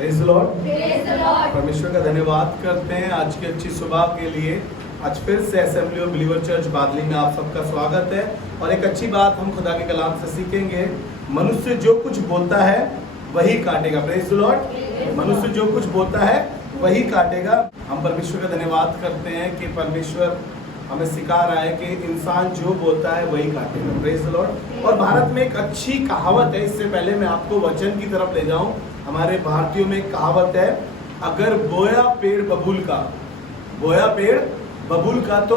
Praise the Lord. परमेश्वर का धन्यवाद करते हैं आज की अच्छी सुबह के लिए। आज फिर से असेंबली ऑफ बिलीवर चर्च बादली में आप सबका स्वागत है। और एक अच्छी बात हम खुदा के कलाम से सीखेंगे, मनुष्य जो कुछ बोता है वही काटेगा। Praise the Lord. मनुष्य जो कुछ बोता है वही काटेगा। हम परमेश्वर का धन्यवाद करते हैं कि परमेश्वर हमें सिखा रहा है कि इंसान जो बोता है वही काटेगा। Praise the Lord. और भारत में एक अच्छी कहावत है, इससे पहले मैं आपको वचन की तरफ ले जाऊं, हमारे भारतीयों में एक कहावत है, अगर बोया पेड़ बबूल का, बोया पेड़ बबूल का तो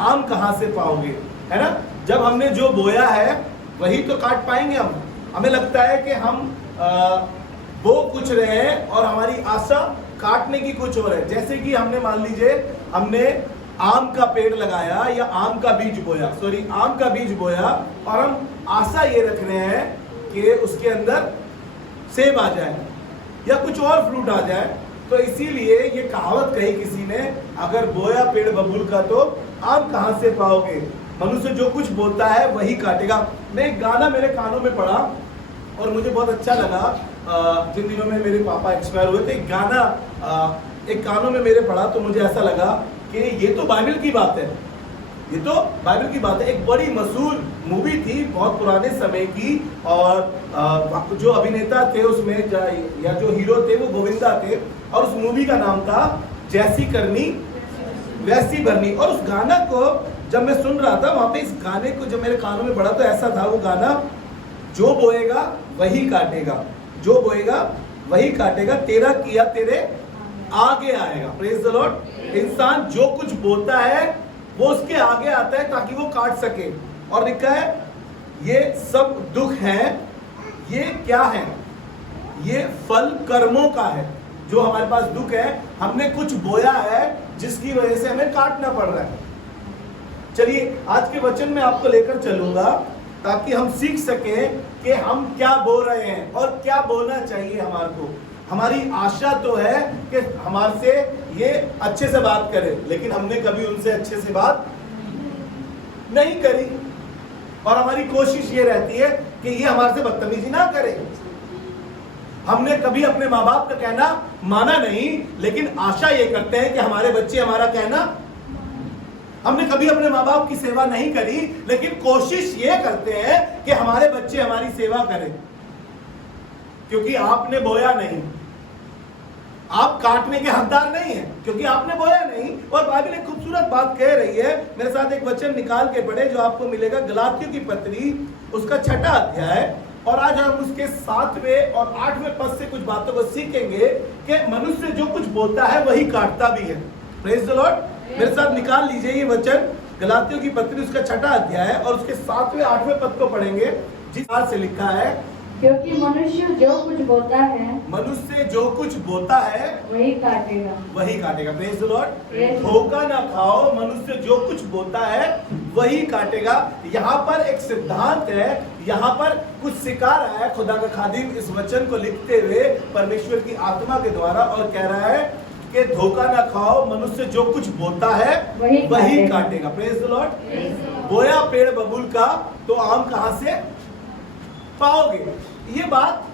आम कहाँ से पाओगे, है ना। जब हमने जो बोया है वही तो काट पाएंगे हम। हमें लगता है कि हम बो कुछ रहे हैं और हमारी आशा काटने की कुछ और है। जैसे कि हमने मान लीजिए हमने आम का पेड़ लगाया या आम का बीज बोया, आम का बीज बोया और हम आशा ये रख रहे हैं कि उसके अंदर सेब आ जाए या कुछ और फ्रूट आ जाए। तो इसीलिए ये कहावत कही किसी ने, अगर बोया पेड़ बबूल का तो आम कहाँ से पाओगे, मनुष्य जो कुछ बोता है वही काटेगा। मैं एक गाना मेरे कानों में पड़ा और मुझे बहुत अच्छा लगा। जिन दिनों में मेरे पापा एक्सपायर हुए थे, एक गाना एक कानों में मेरे पड़ा तो मुझे ऐसा लगा कि ये तो बाइबल की बात है, ये तो बाइबल की बात है। एक बड़ी मशहूर मूवी थी बहुत पुराने समय की, और जो अभिनेता थे उसमें या जो हीरो थे वो गोविंदा थे, और उस मूवी का नाम था जैसी करनी वैसी भरनी। और उस गाना को जब मैं सुन रहा था वहां पे, इस गाने को जब मेरे कानों में पड़ा तो ऐसा था वो गाना, जो बोएगा वही काटेगा, जो बोएगा वही काटेगा, तेरा किया तेरे आगे आएगा। Praise the Lord. इंसान जो कुछ बोता है वो उसके आगे आता है ताकि वो काट सके। और लिखा है ये सब दुख है, ये क्या है, ये फल कर्मों का है। जो हमारे पास दुख है, हमने कुछ बोया है जिसकी वजह से हमें काटना पड़ रहा है। चलिए आज के वचन में आपको लेकर चलूंगा ताकि हम सीख सकें कि हम क्या बोल रहे हैं और क्या बोलना चाहिए हमारे को। हमारी आशा तो है कि हमारे से ये अच्छे से बात करे, लेकिन हमने कभी उनसे अच्छे से बात नहीं करी। और हमारी कोशिश ये रहती है कि ये हमारे से बदतमीजी ना करे। हमने कभी अपने माँ बाप का कहना माना नहीं, लेकिन आशा ये करते हैं कि हमारे बच्चे हमारा कहना। हमने कभी अपने माँ बाप की सेवा नहीं करी, लेकिन कोशिश ये करते हैं कि हमारे बच्चे हमारी सेवा करें, क्योंकि आपने बोया नहीं। आप काटने के हकदार नहीं है क्योंकि आपने बोया नहीं। और बाइबल एक खूबसूरत बात कह रही है, मेरे साथ एक वचन निकाल के पढ़े जो आपको मिलेगा गलातियों की पत्री उसका 6वां अध्याय। और आज हम उसके 7वें और 8वें पद से कुछ बातों को सीखेंगे कि मनुष्य जो कुछ बोलता है वही काटता भी है। Praise the Lord. मेरे साथ निकाल लीजिए ये वचन, गलातियों की पत्री उसका 6वां अध्याय और उसके 7वें 8वें पद को पढ़ेंगे। जिस बात से लिखा है, क्योंकि मनुष्य जो कुछ बोता है, मनुष्य जो कुछ बोता है वही काटेगा, वही काटेगा। Praise the Lord. धोखा ना खाओ, मनुष्य जो कुछ बोता है वही काटेगा। यहाँ पर एक सिद्धांत है, यहाँ पर कुछ सिखा रहा है खुदा का खादिम इस वचन को लिखते हुए परमेश्वर की आत्मा के द्वारा, और कह रहा है कि धोखा ना खाओ, मनुष्य जो कुछ बोता है वही काटेगा। Praise the Lord. बोया पेड़ बबूल का तो आम कहाँ से पाओगे। ये बात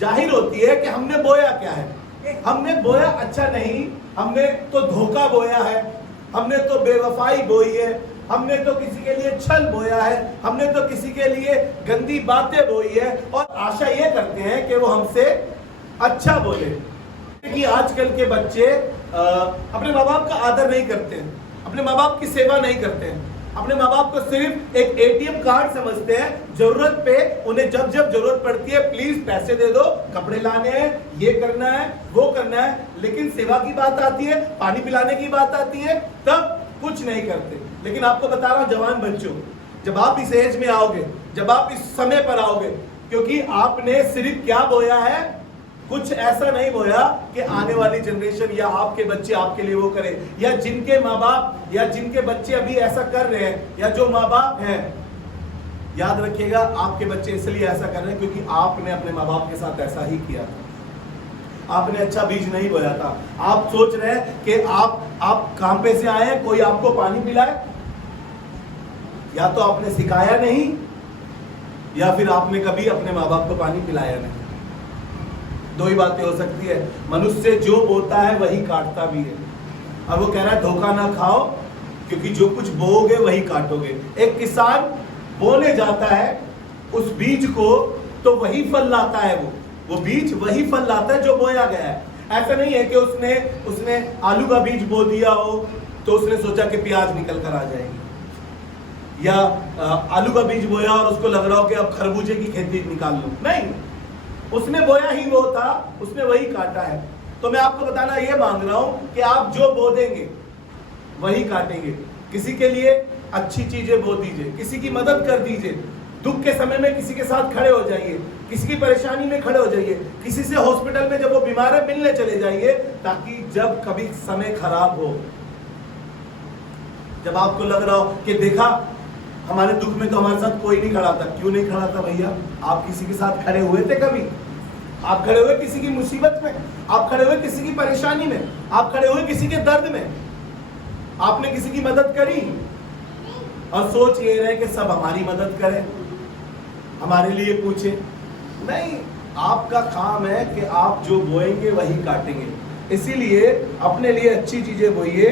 जाहिर होती है कि हमने बोया क्या है। हमने बोया अच्छा नहीं, हमने तो धोखा बोया है, हमने तो बेवफाई बोई है, हमने तो किसी के लिए छल बोया है, हमने तो किसी के लिए गंदी बातें बोई है, और आशा ये करते हैं कि वो हमसे अच्छा बोले। कि आजकल के बच्चे अपने माँ बाप का आदर नहीं करते हैं, अपने माँ बाप की सेवा नहीं करते हैं, अपने माँ बाप को सिर्फ एक एटीएम कार्ड समझते हैं। जरूरत पे उन्हें जब जब जरूरत पड़ती है, प्लीज पैसे दे दो, कपड़े लाने हैं, ये करना है, वो करना है, लेकिन सेवा की बात आती है, पानी पिलाने की बात आती है, तब कुछ नहीं करते। लेकिन आपको बता रहा हूं जवान बच्चों, जब आप इस एज में आओगे, जब आप इस समय पर आओगे, क्योंकि आपने सिर्फ क्या बोया है, कुछ ऐसा नहीं बोया कि आने वाली जनरेशन या आपके बच्चे आपके लिए वो करें, या जिनके माँ बाप या जिनके बच्चे अभी ऐसा कर रहे हैं, या जो माँ बाप हैं, याद रखिएगा आपके बच्चे इसलिए ऐसा कर रहे हैं क्योंकि आपने अपने माँ बाप के साथ ऐसा ही किया था। आपने अच्छा बीज नहीं बोया था। आप सोच रहे हैं कि आप काम पे से आए हैं, कोई आपको पानी पिलाए, या तो आपने सिखाया नहीं, या फिर आपने कभी अपने माँ बाप को पानी पिलाया नहीं। दो ही बातें हो सकती है, मनुष्य जो बोता है वही काटता भी है। और वो कह रहा है धोखा ना खाओ, क्योंकि जो कुछ बोओगे वही काटोगे। एक किसान बोने जाता है उस बीज को, तो वही फल लाता है। वो बीज वही फल लाता है जो बोया गया है। ऐसा नहीं है कि उसने आलू का बीज बो दिया हो तो उसने सोचा कि प्याज निकल कर आ जाएगी, या आलू का बीज बोया और उसको लग रहा हो कि अब खरबूजे की खेती निकाल लूं। नहीं, उसने बोया ही वो था, उसने वही काटा है। तो मैं आपको बताना ये मांग रहा हूं कि आप जो बो देंगे वही काटेंगे। किसी के लिए अच्छी चीजें बो दीजिए, किसी की मदद कर दीजिए, दुख के समय में किसी के साथ खड़े हो जाइए, किसी की परेशानी में खड़े हो जाइए, किसी से हॉस्पिटल में जब वो बीमार है मिलने चले जाइए, ताकि जब कभी समय खराब हो, जब आपको लग रहा हो कि देखा हमारे दुख में तो हमारे साथ कोई नहीं खड़ा था। क्यों नहीं खड़ा था भैया? आप किसी के साथ खड़े हुए थे कभी? आप खड़े हुए किसी की मुसीबत में, आप खड़े हुए किसी की परेशानी में, आप खड़े हुए किसी के दर्द में, आपने किसी की मदद करी? और सोच ये रहे कि सब हमारी मदद करें, हमारे लिए पूछे? नहीं, आपका काम है कि आप जो बोएंगे वही काटेंगे। इसीलिए अपने लिए अच्छी चीजें बोइए।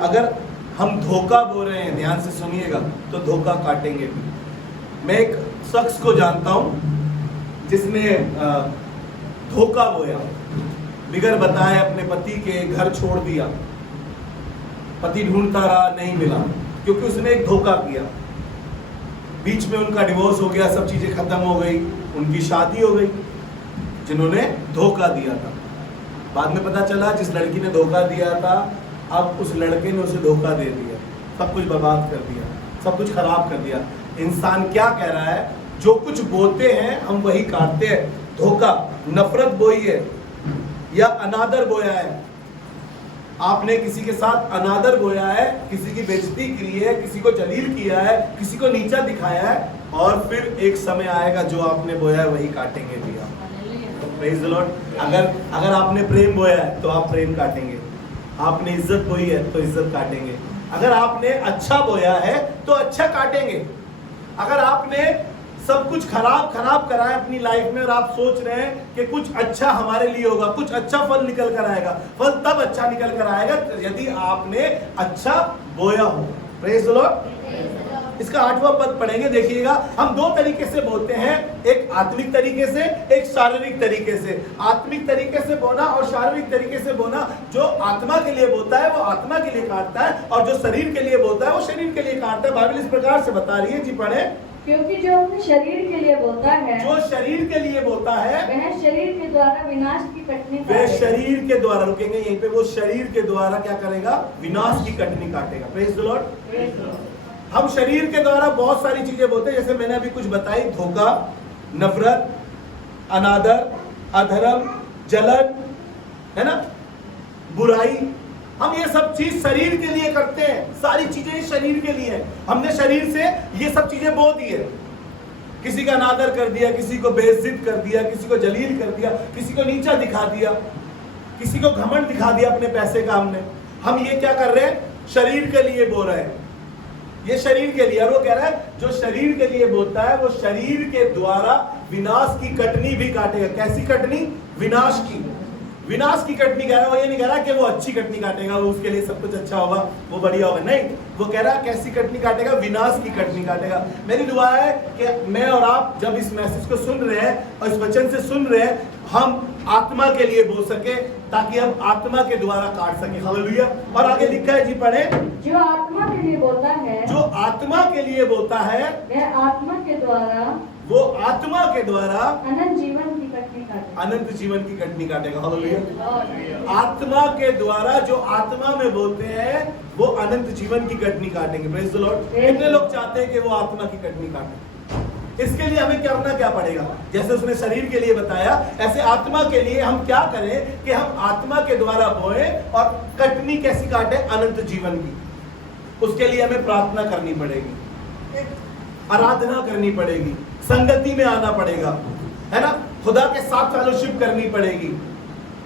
अगर हम धोखा बो रहे हैं, ध्यान से सुनिएगा, तो धोखा काटेंगे भी। मैं एक शख्स को जानता हूं जिसने धोखा बोया, बिगर बताए अपने पति के घर छोड़ दिया। पति ढूंढता रहा, नहीं मिला, क्योंकि उसने एक धोखा किया। बीच में उनका डिवोर्स हो गया, सब चीजें खत्म हो गई, उनकी शादी हो गई, जिन्होंने धोखा दिया था। बाद में पता चला जिस लड़की ने धोखा दिया था, अब उस लड़के ने उसे धोखा दे दिया, सब कुछ बर्बाद कर दिया, सब कुछ खराब कर दिया। इंसान क्या कह रहा है? जो कुछ बोते हैं हम वही काटते हैं। धोखा, नफरत बोई है या अनादर बोया है, आपने किसी के साथ अनादर बोया है, किसी की बेइज्जती की है, किसी को जलील किया है, किसी को नीचा दिखाया है, और फिर एक समय आएगा जो आपने बोया है वही काटेंगे भी आप। Praise the Lord. अगर आपने प्रेम बोया है तो आप प्रेम काटेंगे, आपने इज्जत बोई है तो इज्जत काटेंगे, अगर आपने अच्छा बोया है तो अच्छा काटेंगे। अगर आपने सब कुछ खराब करा है अपनी लाइफ में और आप सोच रहे हैं कि कुछ अच्छा हमारे लिए होगा, कुछ अच्छा फल निकल कर आएगा, फल तब अच्छा निकल कर आएगा यदि आपने अच्छा बोया हो। Praise the Lord. इसका 8वां पद पढ़ेंगे, देखिएगा। हम दो तरीके से बोलते हैं, एक आत्मिक तरीके से, एक शारीरिक तरीके से। आत्मिक तरीके से बोना और शारीरिक तरीके से बोना। जो आत्मा के लिए बोता है वो आत्मा के लिए काटता है, और जो शरीर के लिए बोता है वो शरीर के लिए काटता है। बाइबल इस प्रकार से बता रही है, जी पढ़े। क्योंकि जो अपने शरीर के लिए बोता है, जो शरीर के लिए बोता है, वह शरीर के द्वारा विनाश की कटनी वे काटेगा। शरीर के द्वारा, रुकेंगे यहीं पे, वो शरीर के द्वारा क्या करेगा? विनाश की कटनी काटेगा। Praise the Lord. हम शरीर के द्वारा बहुत सारी चीजें बोलते हैं, जैसे मैंने अभी कुछ बताई, धोखा, नफरत, अनादर, अधर्म, जलन, है ना, बुराई। हम ये सब चीज शरीर के लिए करते हैं, सारी चीजें शरीर के लिए। हमने शरीर से ये सब चीजें बो दी है। किसी का अनादर कर दिया, किसी को बेइज्जत कर दिया, किसी को जलील कर दिया, किसी को नीचा दिखा दिया, किसी को घमंड दिखा दिया अपने पैसे का। हम ये क्या कर रहे हैं? शरीर के लिए बो रहे हैं, ये शरीर के लिए। और वो कह रहा है जो शरीर के लिए बोता है वो शरीर के द्वारा विनाश की कटनी भी काटेगा। कैसी कटनी? विनाश की। विनाश की कटनी कह रहा है, वो ये नहीं कह रहा कि वो अच्छी कटनी काटेगा, वो उसके लिए सब कुछ अच्छा होगा, वो बढ़िया होगा। नहीं, वो कह रहा है कैसी कटनी काटेगा? विनाश की कटनी काटेगा। मेरी दुआ है कि मैं और आप जब इस मैसेज को सुन रहे हैं और इस वचन से सुन रहे हैं, हम आत्मा के लिए बोल सके, ताकि हम आत्मा के द्वारा काट सके। हालेलुया। और आगे लिखा है, जी पढ़े। जो आत्मा के लिए बोता है, जो आत्मा के लिए बोता है, वह आत्मा के द्वारा, वो आत्मा के द्वारा अनंत जीवन की कटनी काटेगा। अनंत जीवन की कटनी काटेगा। हालेलुया। आत्मा के द्वारा जो आत्मा में बोलते हैं वो अनंत जीवन की कटनी काटेंगे। Praise the Lord. कितने लोग चाहते हैं कि वो आत्मा की कटनी काटे? इसके लिए हमें करना क्या पड़ेगा? जैसे उसने शरीर के लिए बताया, ऐसे आत्मा के लिए हम क्या करें कि हम आत्मा के द्वारा बोए और कटनी कैसी काटे? अनंत जीवन की। उसके लिए हमें प्रार्थना करनी पड़ेगी, आराधना करनी पड़ेगी, संगति में आना पड़ेगा, है ना, खुदा के साथ फेलोशिप करनी पड़ेगी,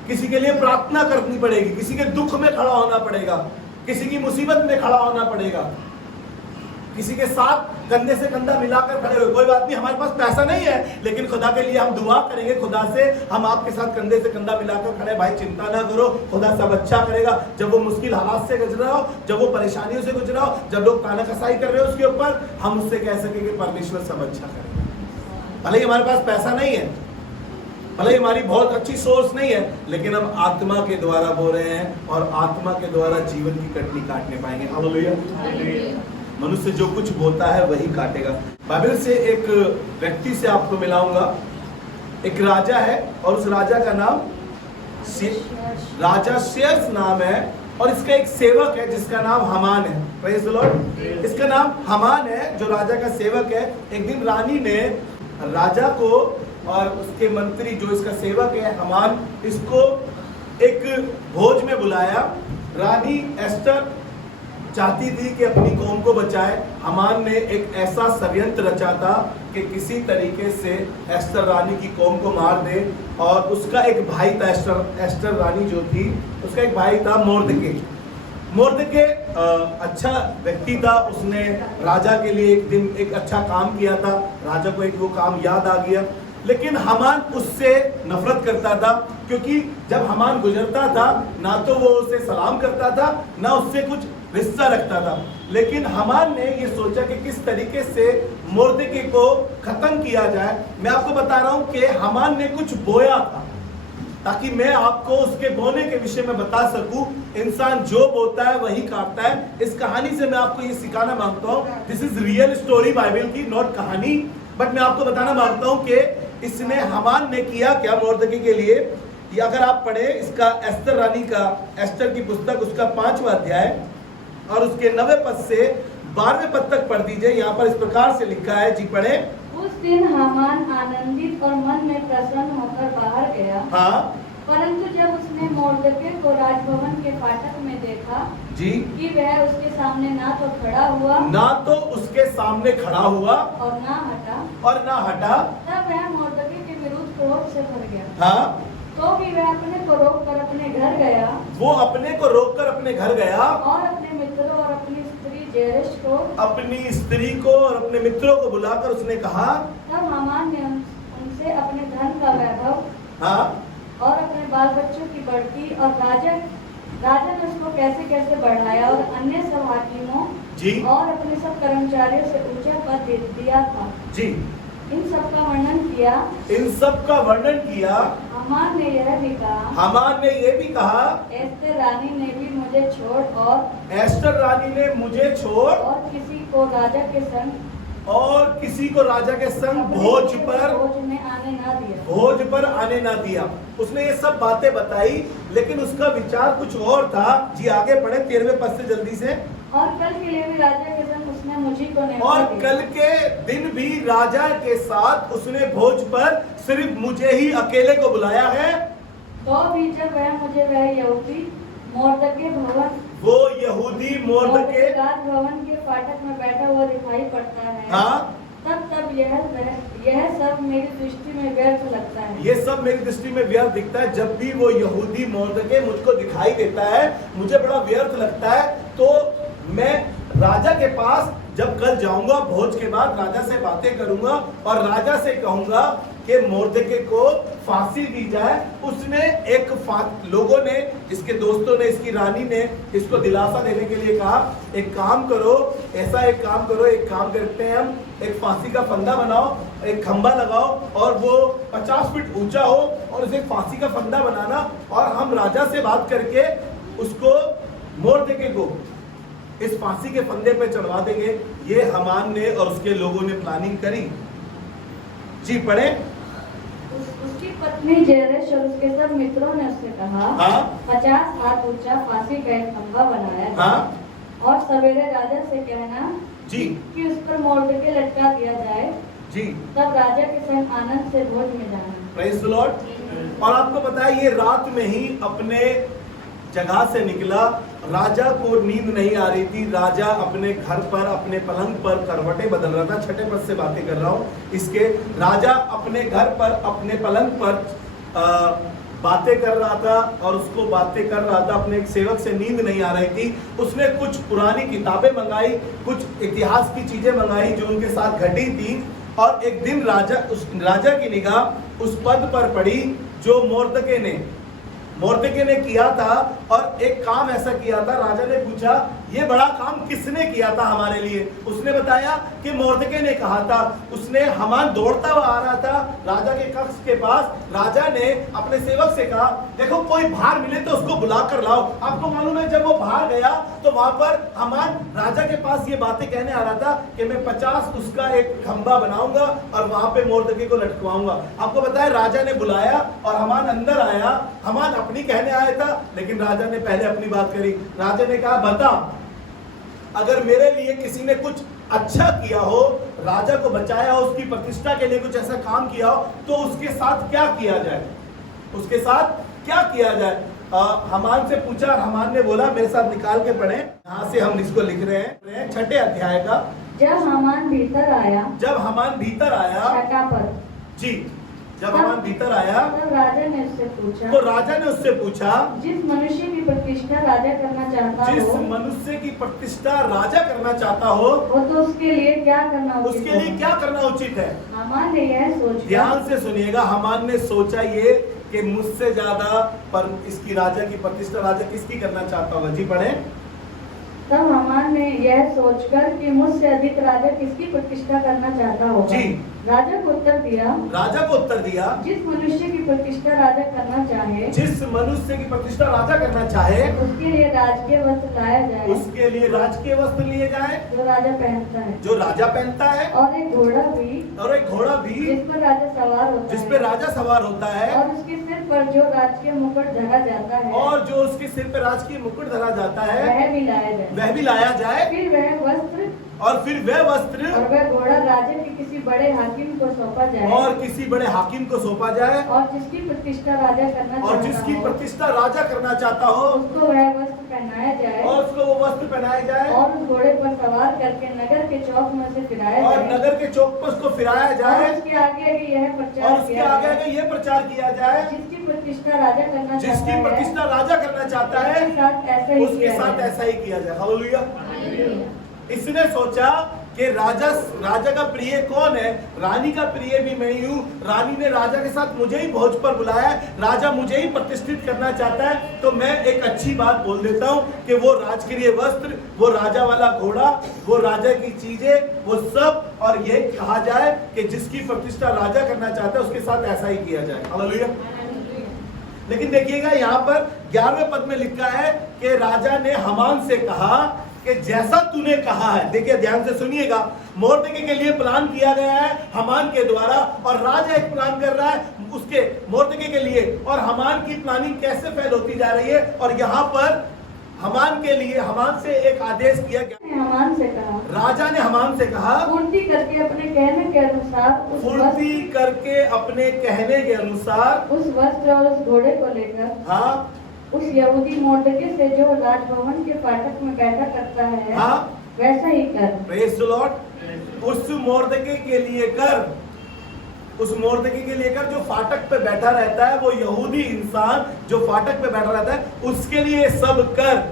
किसी के लिए प्रार्थना करनी पड़ेगी, किसी के दुख में खड़ा होना पड़ेगा, किसी की मुसीबत में खड़ा होना पड़ेगा। किसी के साथ कंधे से कंधा मिलाकर खड़े हुए, कोई बात नहीं हमारे पास पैसा नहीं है लेकिन खुदा के लिए हम दुआ करेंगे, खुदा से हम आपके साथ कंधे से कंधा मिलाकर खड़े, भाई चिंता ना करो, खुदा सब अच्छा करेगा। जब वो मुश्किल हालात से गुजरा हो, जब वो परेशानियों से गुजरा हो, जब लोग ताना कसाई कर रहे हो उसके ऊपर, हम उससे कह सके कि परमेश्वर सब अच्छा करेगा। भले ही हमारे पास पैसा नहीं है, भले हमारी बहुत अच्छी सोर्स नहीं है, लेकिन हम आत्मा के द्वारा बोल रहे हैं और आत्मा के द्वारा जीवन की कटनी काटने पाएंगे। हालेलुया। मनुष्य जो कुछ बोता है वही काटेगा। बाइबल से एक व्यक्ति से आपको मिलाऊंगा। एक राजा है और उस राजा का नाम राजा शेर्स नाम है और इसका एक सेवक है जिसका नाम हमान है। Praise the Lord. इसका नाम हमान है जो राजा का सेवक है। एक दिन रानी ने राजा को और उसके मंत्री जो इसका सेवक है हमान, इसको एक भोज में बुलाया। रानी एस्टर चाहती थी कि अपनी कौम को बचाए। हमान ने एक ऐसा षड्यंत्र रचा था कि किसी तरीके से एस्टर रानी की कौम को मार दे। और उसका एक भाई था, एस्टर रानी जो थी उसका एक भाई था मोर्दके। मोर्दके अच्छा व्यक्ति था, उसने राजा के लिए एक दिन एक अच्छा काम किया था। राजा को एक वो काम याद आ गया, लेकिन हमान उससे नफरत करता था क्योंकि जब हमान गुजरता था ना तो वो उसे सलाम करता था ना उससे कुछ रिश्ता रखता था। लेकिन हमान ने ये सोचा कि किस तरीके से मोर्दके को खत्म किया जाए। मैं आपको बता रहा हूं कि हमान ने कुछ बोया था ताकि मैं आपको उसके बोने के विषय में बता सकूं। इंसान जो बोता है वही काटता है। इस कहानी से मैं आपको ये सिखाना मांगता हूं। This is real story Bible की, नॉट कहानी। बट मैं आपको बताना मांगता हूं कि इसने हमान ने किया क्या मोर्दके के लिए। ये अगर आप पढ़े इसका एस्तर रानी का, एस्टर की पुस्तक उसका 5वां अध्याय और उसके 9वें पद से 12वें पद तक पढ़ दीजिए। यहाँ पर इस प्रकार से लिखा है, जी पढ़े। उस दिन हामान आनंदित और मन में प्रसन्न होकर बाहर गया। हाँ। परंतु जब उसने मोर्दके को राजभवन के फाटक में देखा जी कि वह उसके सामने ना तो खड़ा हुआ, ना तो उसके सामने खड़ा हुआ और ना हटा, तब वह मोर्दके के विरुद्ध क्रोध से भर गया। हाँ। तो भी वह अपने को रोककर अपने घर गया। वो अपने को रोककर अपने घर गया और अपने मित्रों और अपनी स्त्री जेरेश को, अपनी स्त्री को और अपने मित्रों को बुलाकर उसने कहा। तब हामान ने उनसे अपने धन का वैभव, हाँ, और अपने बाल बच्चों की बढ़ती और राजा ने उसको कैसे कैसे बढ़ाया और अन्य सब हाकिमों जी और अपने सब कर्मचारियों से ऊंचा पद दे दिया था। जी इन सब का वर्णन किया। इन सब का वर्णन किया। हामान ने यह भी कहा, हामान ने ये भी कहा, एस्तर रानी ने भी मुझे छोड़ एस्टर रानी ने मुझे छोड़ और किसी को राजा के संग भोज में आने ना दिया। भोज पर आने ना दिया। उसने ये सब बातें बताई, लेकिन उसका विचार कुछ और था। जी आगे पढ़े 13वें पद से जल्दी से। और कल के लिए भी राजा के संग उसने मुझी को न्योता और दिया। कल के दिन भी राजा के साथ उसने भोज पर सिर्फ मुझे ही अकेले को बुलाया है। तो भी जब वह यहूदी मोर्दके भवन, वो यहूदी मोर्दके राजभवन के फाटक में बैठा हुआ दिखाई पड़ता है। हाँ, तब यह सब मेरी दृष्टि में व्यर्थ लगता है। ये सब मेरी दृष्टि में व्यर्थ दिखता है। जब भी वो यहूदी मोर्दके मुझको दिखाई देता है मुझे बड़ा व्यर्थ लगता है। तो मैं राजा के पास जब कल जाऊंगा भोज के बाद राजा से बातें करूंगा और राजा से कहूंगा कि मोर्दके को फांसी दी जाए। उसने लोगों ने, इसके दोस्तों ने, इसकी रानी ने इसको दिलासा देने के लिए कहा, एक काम करो, एक काम करते हैं हम, एक फांसी का फंदा बनाओ, एक खंबा लगाओ और वो 50 फीट ऊंचा हो और उसे फांसी का फंदा बनाना और हम राजा से बात करके उसको मोर्दके को इस फांसी के फंदे पे चढ़वा देंगे। ये हमान ने और उसके लोगों ने प्लानिंग करी। जी पढ़े। उसकी पत्नी जेरेश और उसके सब मित्रों ने उससे कहा, हाँ? 50 हाथ ऊंचा फांसी का एक खंभा बनाया, हाँ? और सवेरे राजा से कहना जी कि उस पर मोर्दके लटका दिया जाए। जी तब राजा के संग आनंद से भोज में जाना। Praise the Lord. और आपको पता है ये रात में ही अपने जगह से निकला। राजा को नींद नहीं आ रही थी। राजा अपने घर पर अपने पलंग पर करवटें बदल रहा था। 6ठे पद से बातें कर रहा हूँ इसके। राजा अपने घर पर अपने पलंग पर बातें कर रहा था और उसको बातें कर रहा था, अपने एक सेवक से नींद नहीं आ रही थी। उसने कुछ पुरानी किताबें मंगाई, कुछ इतिहास की चीजें मंगाई जो उनके साथ घटी थी। और एक दिन राजा की निगाह उस पद पर पड़ी जो मोर्दके ने किया था। और एक काम ऐसा किया था, राजा ने पूछा ये बड़ा काम किसने किया था हमारे लिए? उसने बताया कि मोर्दके ने कहा था। उसने हामान दौड़ता हुआ आ रहा था राजा के कक्ष के पास। राजा ने अपने सेवक से कहा देखो कोई बाहर मिले तो उसको बुला कर लाओ। आपको मालूम है जब वो बाहर गया तो वहां पर हामान राजा के पास ये बातें कहने आ रहा था कि मैं 50 उसका एक खंबा बनाऊंगा और वहां पे मोर्दके को लटकवाऊंगा। आपको बताया राजा ने बुलाया और हामान अंदर आया। हामान अपनी कहने आया था लेकिन राजा ने पहले अपनी बात करी। राजा ने कहा बता, अगर मेरे लिए किसी ने कुछ अच्छा किया हो, राजा को बचाया हो, उसकी प्रतिष्ठा के लिए कुछ ऐसा काम किया हो तो उसके साथ क्या किया जाए? उसके साथ क्या किया जाए? हामान से पूछा। हामान ने बोला मेरे साथ निकाल के पढ़े। यहाँ से हम इसको लिख रहे हैं 6ठे अध्याय का। जब हामान भीतर आया छठा पद जी, जब हामान भीतर आया तब राजा ने उससे पूछा जिस मनुष्य की प्रतिष्ठा राजा करना चाहता हो वो तो उसके लिए क्या करना उचित है? हामान ने यह सोच, ध्यान से सुनिएगा, हामान ने सोचा ये कि मुझसे ज्यादा पर इसकी राजा की प्रतिष्ठा राजा किसकी करना चाहता होगा? जी पढ़े। तब हामान ने यह सोचकर कि मुझसे अधिक राजा किसकी प्रतिष्ठा करना चाहता होगा जी राजा को उत्तर दिया जिस मनुष्य की प्रतिष्ठा राजा करना चाहे उसके लिए राजकीय वस्त्र लिए जाए जो राजा पहनता है और एक घोड़ा भी जिस पर राजा सवार होता है और उसके सिर पर जो राजकीय मुकुट धरा जाता है वह भी लाया जाए। फिर वह वस्त्र और वह घोड़ा राजा के किसी बड़े हाकिम को सौंपा जाए और जिसकी प्रतिष्ठा राजा करना चाहता हो उसको वह वस्त्र पहनाया जाए और उस घोड़े पर सवार करके नगर के चौक में से फिराया जाए और उसके आगे यह प्रचार किया जाए जिसकी प्रतिष्ठा राजा करना चाहता है उसके साथ ऐसा ही किया जाए। हालेलुया। इसने सोचा कि राजा का प्रिय कौन है? रानी का प्रिय भी मैं ही हूँ। रानी ने राजा के साथ मुझे ही भोज पर बुलाया है, राजा मुझे ही प्रतिष्ठित करना चाहता है, तो मैं एक अच्छी बात बोल देता हूँ कि वो राजकीय वस्त्र, वो राजा वाला घोड़ा, वो राजा की चीजें, वो सब, और ये कहा जाए कि जिसकी प्रतिष्ठा राजा करना चाहता है उसके साथ ऐसा ही किया जाए। हालेलुया। लेकिन देखिएगा यहाँ पर 11वें पद में लिखा है कि राजा ने हामान से कहा कि जैसा तूने कहा है। देखिए ध्यान से सुनिएगा, मोर्दके के लिए प्लान किया गया है हामान के द्वारा और राजा एक प्लान कर रहा है उसके मोर्दके के लिए, और हामान की प्लानिंग कैसे फेल होती जा रही है। और यहाँ पर हामान से एक आदेश किया गया। राजा ने हामान से कहा पूर्ति करके अपने कहने के अनुसार उस वस्त्र और उस घोड़े को लेकर उस यहूदी मोर्दके से जो राजभवन के फाटक में बैठा करता है वैसा ही कर। Praise the Lord. उस मोर्दके के लिए कर जो फाटक पे बैठा रहता है, वो यहूदी इंसान जो फाटक पे बैठा रहता है, उसके लिए सब कर।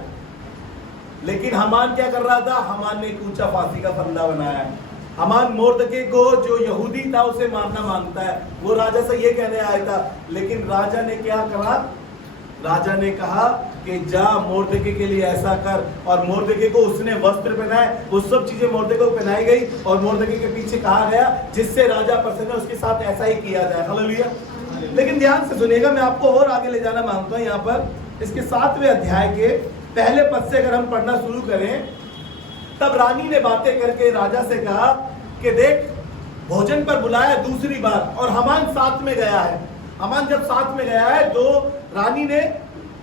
लेकिन हामान क्या कर रहा था? हामान ने एक ऊंचा फांसी का फंदा बनाया। हामान मोर्दके को जो यहूदी था उसे मारना मांगता है, वो राजा से ये कहने आया था। लेकिन राजा ने क्या कहा? राजा ने कहा कि जा मोर्दके के लिए ऐसा कर, और मोर्दके को उसने वस्त्र पहनाए, वो सब चीजें मोर्दके को पहनाई गई और मोर्दके के पीछे कहा गया जिससे राजा प्रसन्न है उसके साथ ऐसा ही किया जाए। हालेलुया। लेकिन ध्यान से सुनिएगा, मैं आपको और आगे ले जाना मांगता हूँ। यहाँ पर इसके 7वें अध्याय के पहले पद से अगर हम पढ़ना शुरू करें, तब रानी ने बातें करके राजा से कहा कि देख भोजन पर बुलाया दूसरी बार, और हामान साथ में गया है। हामान जब साथ में गया है तो रानी ने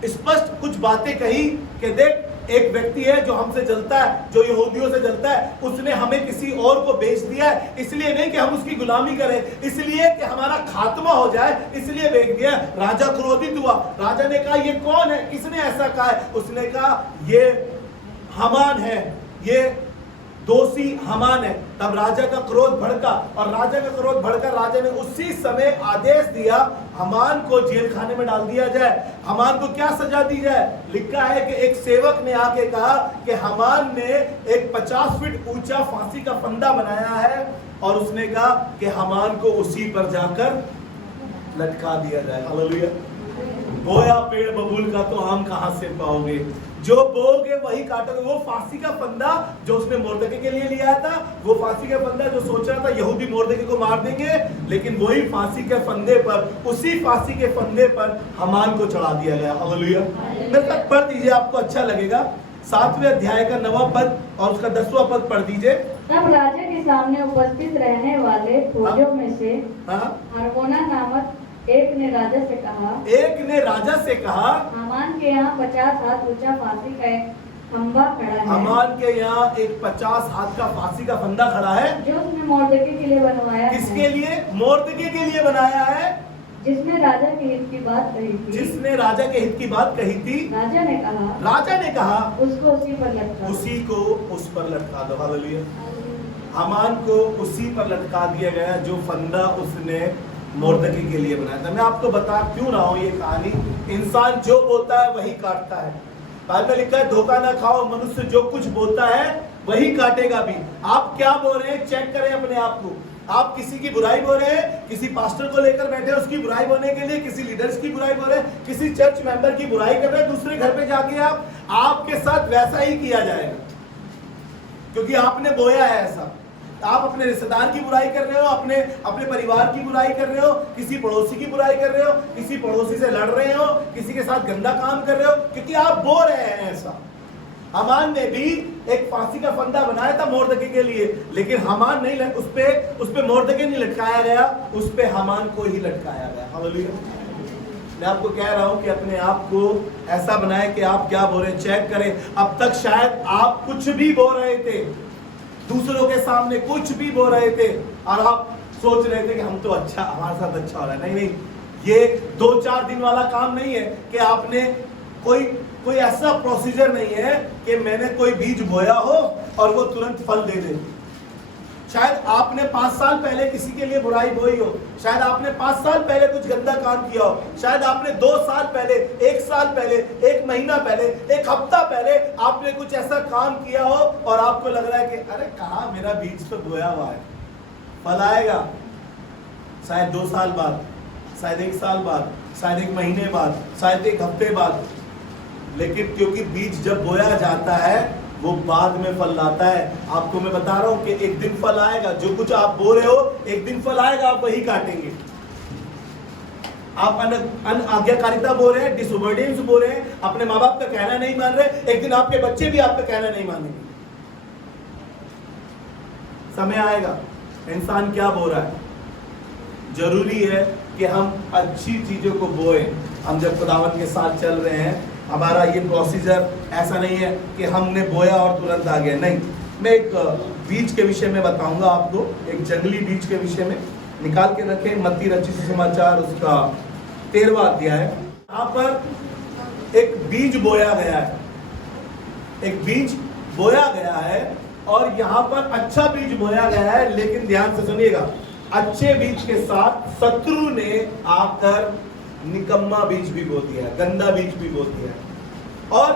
स्पष्ट कुछ बातें कही कि देख एक व्यक्ति है जो हमसे जलता है, जो यहूदियों से जलता है, उसने हमें किसी और को बेच दिया है, इसलिए नहीं कि हम उसकी गुलामी करें, इसलिए कि हमारा खात्मा हो जाए, इसलिए बेच दिया। राजा क्रोधित हुआ। राजा ने कहा ये कौन है, किसने ऐसा कहा है? उसने कहा ये हामान है, ये दोषी हामान है। तब राजा का क्रोध भड़का, और राजा का क्रोध भड़का, राजा ने उसी समय आदेश दिया हामान को जेल खाने में डाल दिया जाए। हामान को क्या सजा दी जाए? लिखा है कि एक सेवक ने आके कहा कि हामान ने एक 50 फीट ऊंचा फांसी का फंदा बनाया है, और उसने कहा कि हामान को उसी पर जाकर लटका दिया जाए। हालेलुया। बोया पेड़ बबूल का तो आम कहां से पाओगे, जो बोओगे वही काटोगे। वो फांसी का फंदा जो उसने मोर्दके के लिए लिया था, वो फांसी का फंदा जो सोच रहा था यहूदी मोर्दके को मार देंगे, लेकिन वही फांसी के फंदे पर, उसी फांसी के फंदे पर हामान को चढ़ा दिया गया। हालेलुया। मेरे साथ पढ़ दीजिए, आपको अच्छा लगेगा। 7वें अध्याय का 9वां पद और उसका 10वां पद पढ़ दीजिए। तब राजा के सामने उपस्थित रहने वाले फौजों में से हरमोना नामक एक ने राजा से कहा, हामान के यहाँ 50 हाथ ऊंचा फांसी का एक खंभा खड़ा है। हामान के यहाँ एक 50 हाथ का फांसी का फंदा खड़ा है, जो उसने मोर्दके के लिए बनवाया। किसके लिए? मोर्दके के लिए बनाया है, जिसने राजा के हित की बात कही थी। जिसने राजा के हित की बात कही थी। राजा ने कहा उसको उसी पर लटका, उसी को उस पर लटका दो। हालेलुया। हामान को उसी पर लटका दिया गया जो फंदा उसने मोर्दके के लिए बनाया था। मैं आपको बता क्यों रहा हूं ये कहानी। इंसान जो बोता है वही काटता है। बाइबल में लिखा है धोखा ना खाओ, मनुष्य जो कुछ बोता है वही काटेगा भी। आप क्या बोल रहे हैं चेक करें अपने आप को। आप किसी की बुराई बोल रहे हैं, किसी पास्टर को लेकर बैठे उसकी बुराई बोलने के लिए, किसी लीडर्स की बुराई बोल रहे हैं, किसी चर्च मेंबर की बुराई कर रहे हैं, दूसरे घर पे जाके आपके साथ वैसा ही किया जाएगा, क्योंकि आपने बोया है ऐसा। आप अपने रिश्तेदार की बुराई कर रहे हो, अपने परिवार की बुराई कर रहे हो, किसी पड़ोसी की बुराई कर रहे हो, किसी पड़ोसी से लड़ रहे हो, किसी के साथ गंदा काम कर रहे हो, क्योंकि आप बोल रहे हैं ऐसा। हामान ने भी एक फांसी का फंदा बनाया था मोर्दके के लिए, लेकिन हामान नहीं, उस पे मोर्दके नहीं लटकाया गया, उस पे हामान को ही लटकाया गया। हालेलुया। मैं आपको कह रहा हूं कि अपने आप को ऐसा बनाए कि आप क्या बोल रहे हैं चेक करें। अब तक शायद आप कुछ भी बोल रहे थे, दूसरों के सामने कुछ भी बोल रहे थे, और आप सोच रहे थे कि हम तो अच्छा, हमारे साथ अच्छा हो रहा है। नहीं, ये 2-4 दिन वाला काम नहीं है कि आपने कोई ऐसा प्रोसीजर नहीं है कि मैंने कोई बीज बोया हो और वो तुरंत फल दे दे। शायद आपने 5 साल पहले किसी के लिए बुराई बोई हो, शायद आपने 5 साल पहले कुछ गंदा काम किया हो, शायद आपने 2 साल पहले, 1 साल पहले, 1 महीना पहले, 1 हफ्ता पहले आपने कुछ ऐसा काम किया हो और आपको लग रहा है कि अरे कहाँ मेरा बीज तो बोया हुआ है, फल आएगा शायद 2 साल बाद, शायद 1 साल बाद, शायद 1 महीने बाद, शायद 1 हफ्ते बाद। लेकिन क्योंकि बीज जब बोया जाता है वो बाद में फल लाता है। आपको मैं बता रहा हूं कि एक दिन फल आएगा। जो कुछ आप बो रहे हो एक दिन फल आएगा, आप वही काटेंगे। आप अनाज्ञाकारिता बोल रहे हैं, डिसोबीडियंस बोल रहे हैं, अपने माँ बाप का कहना नहीं मान रहे, एक दिन आपके बच्चे भी आपका कहना नहीं मानेंगे। समय आएगा, इंसान क्या बो रहा है। जरूरी है कि हम अच्छी चीजों को बोए। हम जब खुदावन के साथ चल रहे हैं, हमारा ये प्रोसीजर ऐसा नहीं है कि हमने बोया और तुरंत आ गया। नहीं, मैं एक बीज के विषय में बताऊंगा आपको, एक जंगली बीज के विषय में। निकाल के रखें मत्ती रचित सुसमाचार उसका 13वां अध्याय। यहाँ पर एक बीज बोया गया है, एक बीज बोया गया है, और यहाँ पर अच्छा बीज बोया गया है। लेकिन ध्यान से सुनिएगा, अच्छे बीज के साथ शत्रु ने आकर निकम्मा बीज भी बो दिया, गंदा बीज भी बो दिया। और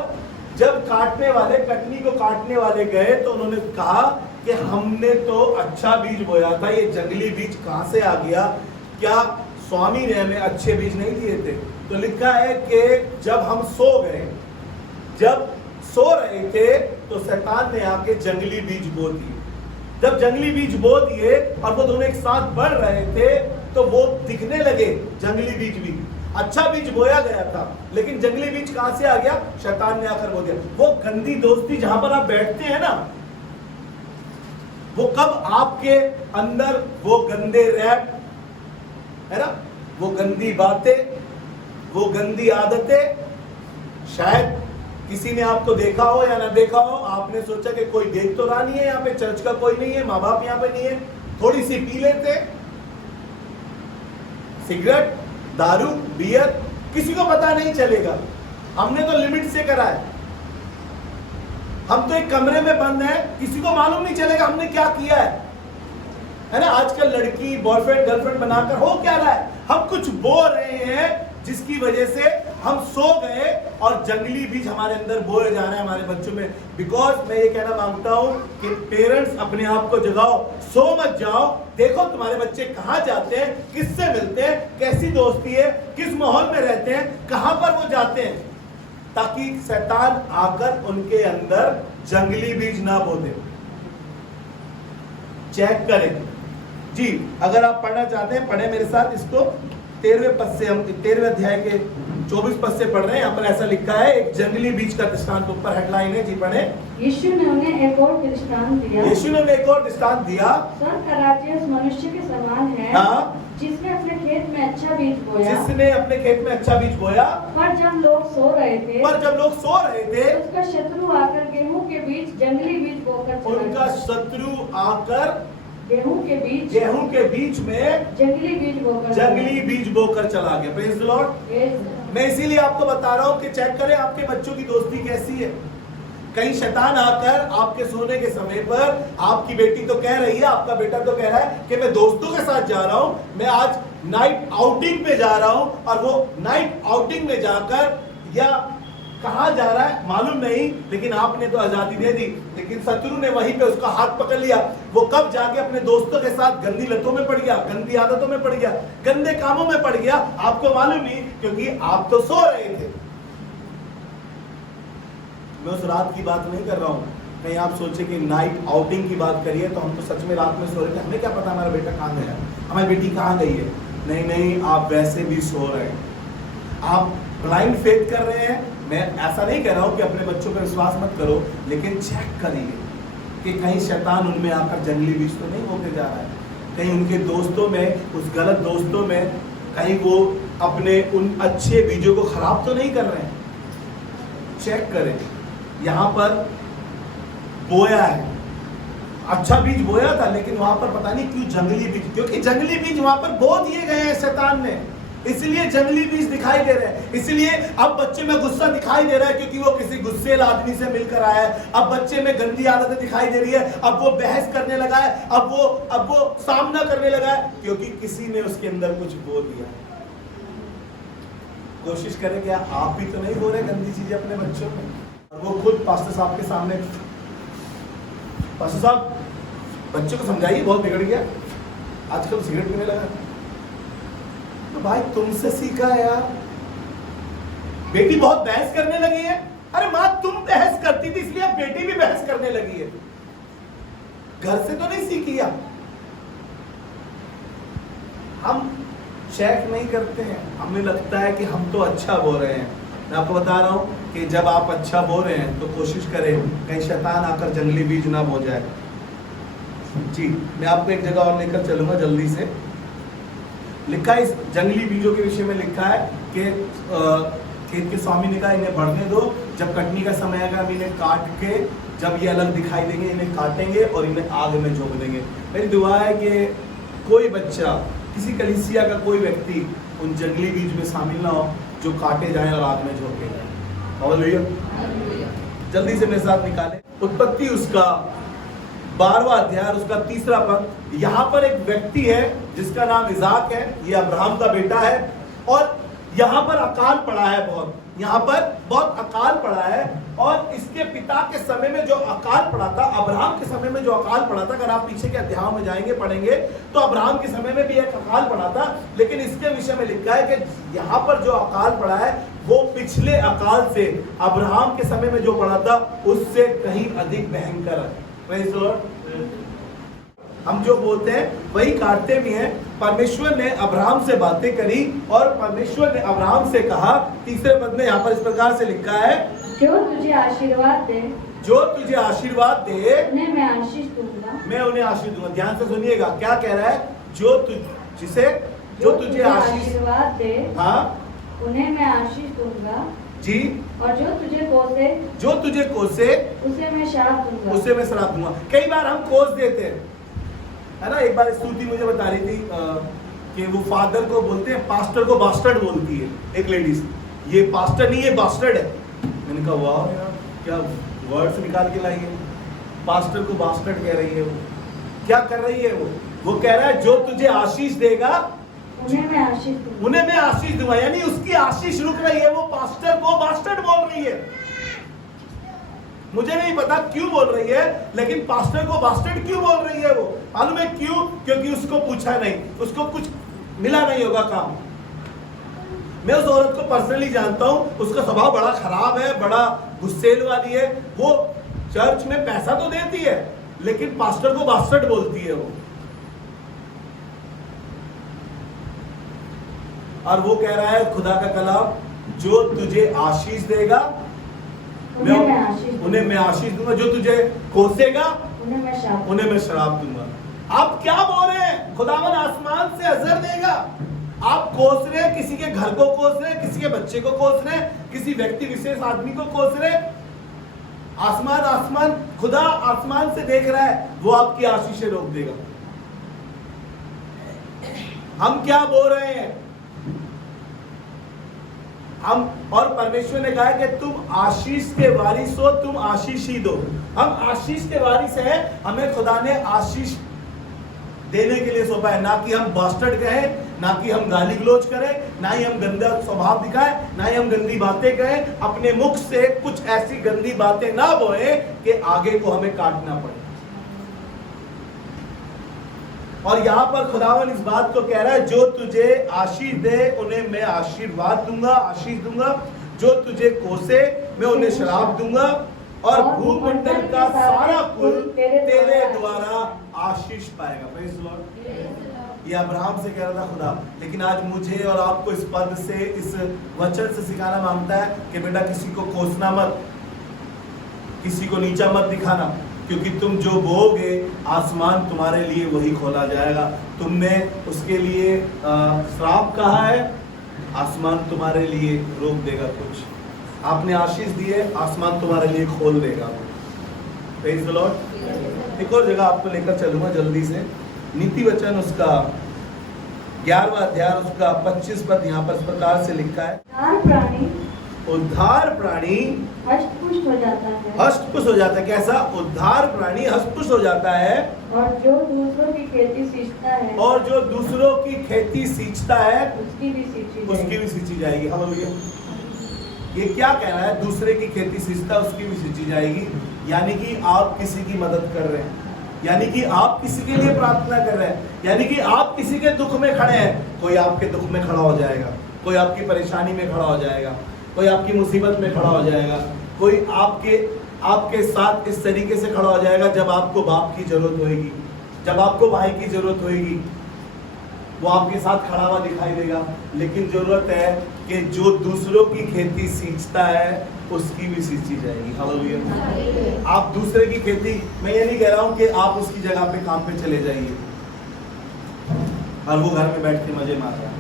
जब कटनी को काटने वाले गए तो उन्होंने कहा कि हमने तो अच्छा बीज बोया था, ये जंगली बीज कहां से आ गया? क्या स्वामी ने हमें अच्छे बीज नहीं दिए थे? तो लिखा है कि जब हम सो गए, जब सो रहे थे तो शैतान ने आके जंगली बीज बो दिए। जब जंगली बीज बो दिए और वो दोनों एक साथ बढ़ रहे थे तो वो दिखने लगे जंगली बीज भी। अच्छा बीज बोया गया था, लेकिन जंगली बीज कहां से आ गया? शैतान ने आकर बो दिया। वो गंदी दोस्ती जहां पर आप बैठते हैं ना, वो कब आपके अंदर वो गंदे रैप है ना, वो गंदी बातें, वो गंदी आदतें, शायद किसी ने आपको देखा हो या ना देखा हो, आपने सोचा कि कोई देख तो रहा नहीं है, यहाँ पे चर्च का कोई नहीं है, माँ बाप यहाँ पे नहीं है, थोड़ी सी पी लेते, सिगरेट, दारू, बियर, किसी को पता नहीं चलेगा, हमने तो लिमिट से करा है। हम तो एक कमरे में बंद हैं, किसी को मालूम नहीं चलेगा हमने क्या किया है ना। आजकल लड़की बॉयफ्रेंड गर्लफ्रेंड बनाकर हो क्या रहा है, हम कुछ बोल रहे हैं जिसकी वजह से हम सो गए और जंगली बीज हमारे अंदर बोए जा रहे हैं हमारे बच्चों में। बिकॉज मैं ये कहना मांगता हूं कि पेरेंट्स अपने आप को जगाओ, सो मत जाओ, देखो तुम्हारे बच्चे कहां जाते हैं, किससे मिलते हैं, कैसी दोस्ती है, किस माहौल में रहते हैं, कहां पर वो जाते हैं, ताकि शैतान आकर उनके अंदर जंगली बीज ना बो दे। चेक करें जी, अगर आप पढ़ना चाहते हैं पढ़े मेरे साथ इसको। 13वें पद से हम 13वें अध्याय के 24 पद से पढ़ रहे हैं। यहाँ पर ऐसा लिखा है, एक जंगली बीज का दृष्टांत, ऊपर हेडलाइन है जी, पढ़े। यीशु ने उन्हें एक और दृष्टांत दिया। यीशु ने एक और दृष्टांत दिया। स्वर्ग का राज्य उस मनुष्य के समान है, हाँ, जिसने अपने खेत में अच्छा बीज बोया। जिसने अपने खेत में अच्छा बीज बोया। पर जब लोग सो रहे थे, उसका शत्रु आकर गेहूं के बीच जंगली बीज बोकर चला उनका गया। शत्रु आकर गेहूं के बीच में जंगली बीज बोकर चला गया। Praise the Lord. मैं इसीलिए आपको बता रहा हूँ कि चेक करें आपके बच्चों की दोस्ती कैसी है। कहीं शैतान आकर आपके सोने के समय पर, आपकी बेटी तो कह रही है, आपका बेटा तो कह रहा है कि मैं दोस्तों के साथ जा रहा हूं, मैं आज नाइट आउटिंग पे जा रहा हूं, और वो नाइट आउटिंग में जाकर या कहां जा रहा है मालूम नहीं, लेकिन आपने तो आजादी दे दी, लेकिन शत्रु ने वहीं पे उसका हाथ पकड़ लिया। वो कब जाके अपने दोस्तों के साथ गंदी लतों में पड़ गया, गंदी आदतों में पड़ गया, गंदे कामों में पड़ गया, आपको मालूम नहीं, क्योंकि आप तो सो रहे थे। मैं उस रात की बात नहीं कर रहा हूं, कहीं आप सोचे कि नाइट आउटिंग की बात करिए तो हम तो सच में रात में सो रहे थे, हमें क्या पता हमारा बेटा कहां गया, हमारी बेटी कहां गई है। नहीं नहीं, आप वैसे भी सो रहे हैं, आप ब्लाइंड फेथ कर रहे हैं। मैं ऐसा नहीं कह रहा हूं कि अपने बच्चों पर विश्वास मत करो, लेकिन चेक करिए कि कहीं शैतान उनमें आकर जंगली बीज तो नहीं होके जा रहा है, कहीं उनके दोस्तों में, उस गलत दोस्तों में, कहीं वो अपने उन अच्छे बीजों को खराब तो नहीं कर रहे हैं। चेक करें, यहाँ पर बोया है, अच्छा बीज बोया था, लेकिन वहां पर पता नहीं क्यों जंगली बीज, क्योंकि जंगली बीज वहां पर बो दिए गए हैं शैतान ने, इसलिए जंगली बीज दिखाई दे रहे हैं। इसलिए अब बच्चे में गुस्सा दिखाई दे रहा है, क्योंकि वो किसी गुस्सेल आदमी से मिलकर आया है। अब बच्चे में गंदी आदतें दिखाई दे रही है, अब वो बहस करने लगा है, अब वो सामना करने लगा है, क्योंकि किसी ने उसके अंदर कुछ बो दिया। कोशिश करें कि आप भी तो नहीं बोल रहे गंदी चीजें अपने बच्चों में। वो खुद पास्टर साहब के सामने, पास्टर साहब बच्चे को समझाइए, बहुत बिगड़ गया, आजकल सिगरेट पीने लगा। तो भाई तुमसे सीखा है यार, बेटी बहुत बहस करने लगी है, अरे माँ तुम बहस करती थी इसलिए अब बेटी भी बहस करने लगी है, घर से तो नहीं सीखी आप। हम चेक नहीं करते हैं, हमें लगता है कि हम तो अच्छा बोल रहे हैं। मैं आपको बता रहा हूं कि जब आप अच्छा बोल रहे हैं तो कोशिश करें कहीं शैतान आकर जंगली बीज ना बो जाए। जी, मैं आपको एक जगह और लेकर चलूंगा जल्दी से। लिखा है इस जंगली बीजों के विषय में, लिखा है कि खेत के स्वामी ने कहा इन्हें बढ़ने दो, जब कटनी का समय आएगा हम इन्हें काट के, जब ये अलग दिखाई देंगे इन्हें काटेंगे और इन्हें आग में झोंक देंगे। मेरी दुआ है कि कोई बच्चा, किसी कलीसिया का कोई व्यक्ति उन जंगली बीज में शामिल ना हो जो काटे जाए और आग में झोंके जाए। हालेलुया। जल्दी से मेरे साथ निकालें उत्पत्ति उसका 12वां अध्याय उसका 3रा पद। यहाँ पर एक व्यक्ति है जिसका नाम इज़ाक है, ये अब्राहम का बेटा है, और यहाँ पर अकाल पड़ा है बहुत, यहाँ पर बहुत अकाल पड़ा है। और इसके पिता के समय में जो अकाल पड़ा था, अब्राहम के समय में जो अकाल पड़ा था, अगर आप पीछे के अध्यायों में जाएंगे पढ़ेंगे तो अब्राहम के समय में भी एक अकाल पड़ा था, लेकिन इसके विषय में लिखा है कि यहाँ पर जो अकाल पड़ा है वो पिछले अकाल से, अब्राहम के समय में जो पड़ा था उससे कहीं अधिक भयंकर है। Praise the Lord. हम जो बोलते हैं वही काटते भी हैं। परमेश्वर ने अब्राहम से बातें करी और परमेश्वर ने अब्राहम से कहा, 3रे पद में यहाँ पर इस प्रकार से लिखा है, जो तुझे आशीर्वाद दे, जो तुझे आशीर्वाद दे उन्हें मैं आशीष दूंगा, मैं उन्हें आशीष दूंगा। ध्यान से सुनिएगा क्या कह रहा है, जो तुझे आशीर्वाद दे, हाँ, उन्हें मैं आशीष दूंगा जी, और जो तुझे कोसे उसे मैं श्राप दूंगा। कई बार हम कोस देते हैं, है ना। एक बार स्तुति मुझे बता रही थी कि वो फादर को बोलते हैं, पास्टर को बास्टर्ड बोलती है एक लेडीज, ये पास्टर नहीं ये बास्टर्ड है। मैंने कहा वाह यार क्या वर्ड्स निकाल के लाइए। पास्टर को बास्टर्ड कह रही है वो, क्या कर रही है वो कह रहा है जो तुझे आशीष देगा उन्हें मैं आशीष दूंगा, यानी उसकी आशीष रुक रही है, वो पास्टर को बास्टर्ड बोल रही है। मुझे नहीं पता क्यों बोल रही है, लेकिन पास्टर को बास्टर्ड क्यों बोल रही है वो मालूम है क्यों? क्योंकि उसको पूछा नहीं, उसको कुछ मिला नहीं होगा काम। मैं उस औरत को पर्सनली जानता हूं, उसका स्वभाव बड़ा खराब है, बड़ा गुस्सेल वाली है। वो चर्च में पैसा तो देती है, लेकिन पास्टर को बास्टर्ड बोलती है वो। और वो कह रहा है खुदा का कलाम, जो तुझे आशीष देगा उन्हें मैं आशीष दूंगा, जो तुझे कोसेगा उन्हें मैं शराब दूंगा। आप क्या बोल रहे हैं? खुदावन आसमान से अजर देगा। आप कोस रहे हैं, किसी के घर को कोस रहे हैं, किसी के बच्चे को कोस रहे हैं, किसी व्यक्ति विशेष आदमी को कोस रहे हैं। आसमान खुदा आसमान से देख रहा है, वो आपकी आशीषें रोक देगा। हम क्या बोल रहे हैं? हम और परमेश्वर ने कहा कि तुम आशीष के वारिस हो, तुम आशीष ही दो। हम आशीष के वारिस हैं, हमें खुदा ने आशीष देने के लिए सौंपा है। ना कि हम बास्टर्ड कहें, ना कि हम गाली गलौज करें, ना ही हम गंदा स्वभाव दिखाएं, ना ही हम गंदी बातें कहें। अपने मुख से कुछ ऐसी गंदी बातें ना बोए कि आगे को हमें काटना पड़े। और यहां पर खुदावन इस बात को कह रहा है, जो तुझे आशीष दे उन्हें मैं आशीर्वाद दूंगा, आशीष दूंगा। जो तुझे कोसे मैं उन्हें शराब दूंगा, और भूमंडल का सारा कुल तेरे द्वारा आशीष पाएगा। Praise the Lord. ये अब्राहम से कह रहा था खुदा, लेकिन आज मुझे और आपको इस पद से, इस वचन से सिखाना मांगता है कि बेटा किसी को कोसना मत, किसी को नीचा मत दिखाना, क्योंकि तुम जो बोओगे आसमान तुम्हारे लिए वही खोला जाएगा। तुमने उसके लिए श्राप कहा है, आसमान तुम्हारे लिए रोक देगा। कुछ आपने आशीष दिए, आसमान तुम्हारे लिए खोल देगा। Praise the Lord. एक और जगह आपको लेकर चलूंगा जल्दी से। नीति वचन उसका 11वां अध्याय उसका 25 पद यहाँ पर इस प्रकार से लिखा है, उद्धार प्राणी हष्टपुष्ट हो जाता है। हष्टपुष्ट हो जाता है। कैसा? उद्धार प्राणी हष्टपुष्ट हो जाता है, और जो दूसरों की खेती सींचता है, और जो दूसरों की खेती सींचता है उसकी भी सींची जाएगी। हालेलुया। ये क्या कह रहा है? दूसरे की खेती सींचता है, उसकी भी सींची जाएगी। यानी कि आप किसी की मदद कर रहे हैं, यानी कि आप किसी के लिए प्रार्थना कर रहे हैं, यानी कि आप किसी के दुख में खड़े हैं। कोई आपके दुख में खड़ा हो जाएगा, कोई आपकी परेशानी में खड़ा हो जाएगा, कोई आपकी मुसीबत में खड़ा हो जाएगा, कोई आपके साथ इस तरीके से खड़ा हो जाएगा। जब आपको बाप की जरूरत होगी, जब आपको भाई की जरूरत होगी, वो आपके साथ खड़ा हुआ दिखाई देगा। लेकिन जरूरत है कि जो दूसरों की खेती सींचता है उसकी भी सींची जाएगी। हालेलुया। आप दूसरे की खेती, मैं ये नहीं कह रहा हूं कि आप उसकी जगह पे काम पे चले जाइए और वो घर में बैठ के मजे मार रहा है।